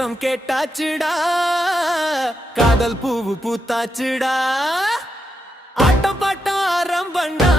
சத்தம் கேட்டாச்சுடா, காதல் பூவு பூத்தாச்சுடா, ஆட்டம் பாட்டம் ஆரம்பண்டா.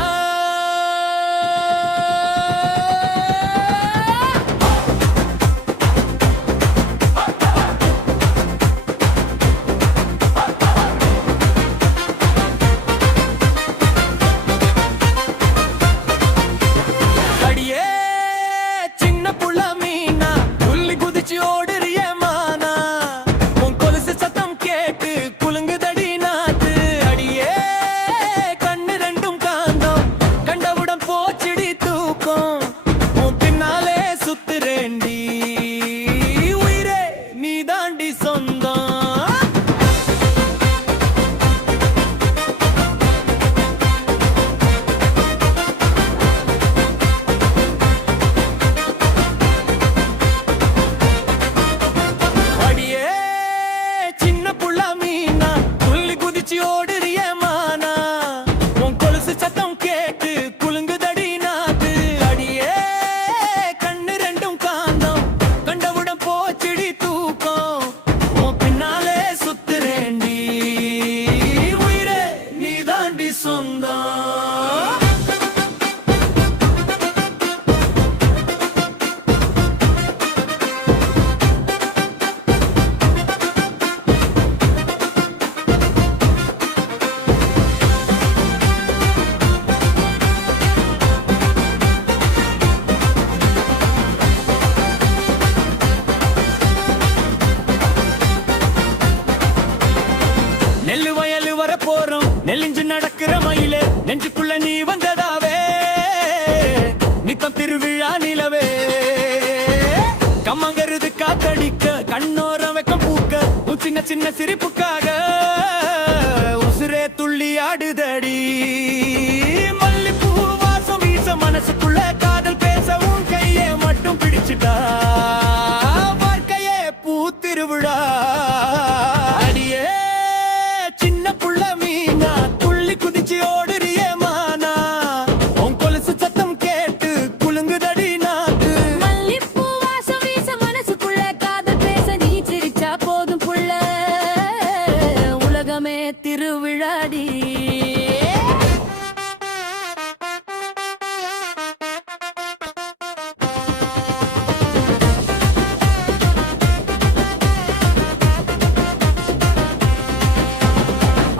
நெலிஞ்சு நடக்கிற மயிலே நெஞ்சுக்குள்ள நீ வந்ததாவே, நித்தம் திருவிழா நிலவே, கம்மங்கருது காத்தடிக்க கண்ணோரம் வெக்கம் பூக்க, சின்ன சின்ன சிரிப்புக்காக உசுரே துள்ளி ஆடுதடி. மல்லிப்பூ வாசம் வீச மனசுக்குள்ள காதல் பேச உன் கையே மட்டும் பிடிச்சிட்டா, வாழ்க்கையே பூ திருவிழா. திருவிழாடி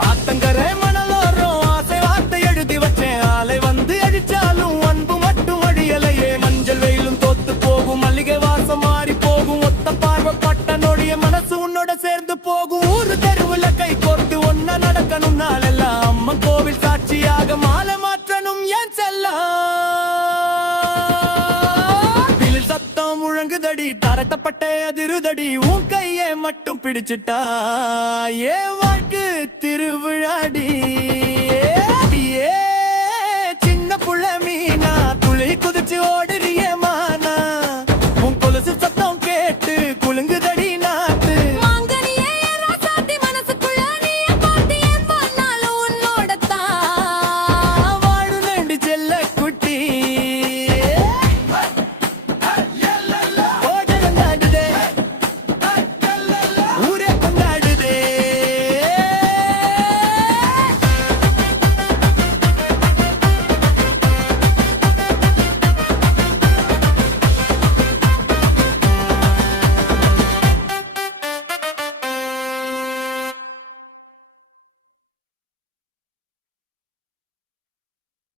ஆத்தங்கரை மணலோரம் ஆசை வார்த்தை எழுதி வச்சேன், ஆலை வந்து அடிச்சாலும் அன்பு மட்டும் அடியலையே. மஞ்சள் வெயிலும் தோத்து போகும், மல்லிகை வாசம் மாறி போகும், ஒத்த பார்வை பட்ட நொடிய மனசு உன்னோட சேர்ந்து போகும். ஊரு தெருவுல கை கோர்த்து ஒன்ன நடக்கணும் நாளெல்லாம், அம்மன் கோவில் சாட்சியாக மாலை மாற்றணும் என் செல்லம். சத்தம் முழங்குதடி, தரட்டப்பட்ட அதிருதடி, உன் கையை மட்டும் பிடிச்சிட்டா ஏ வாழ்க்கை திருவிழாடி.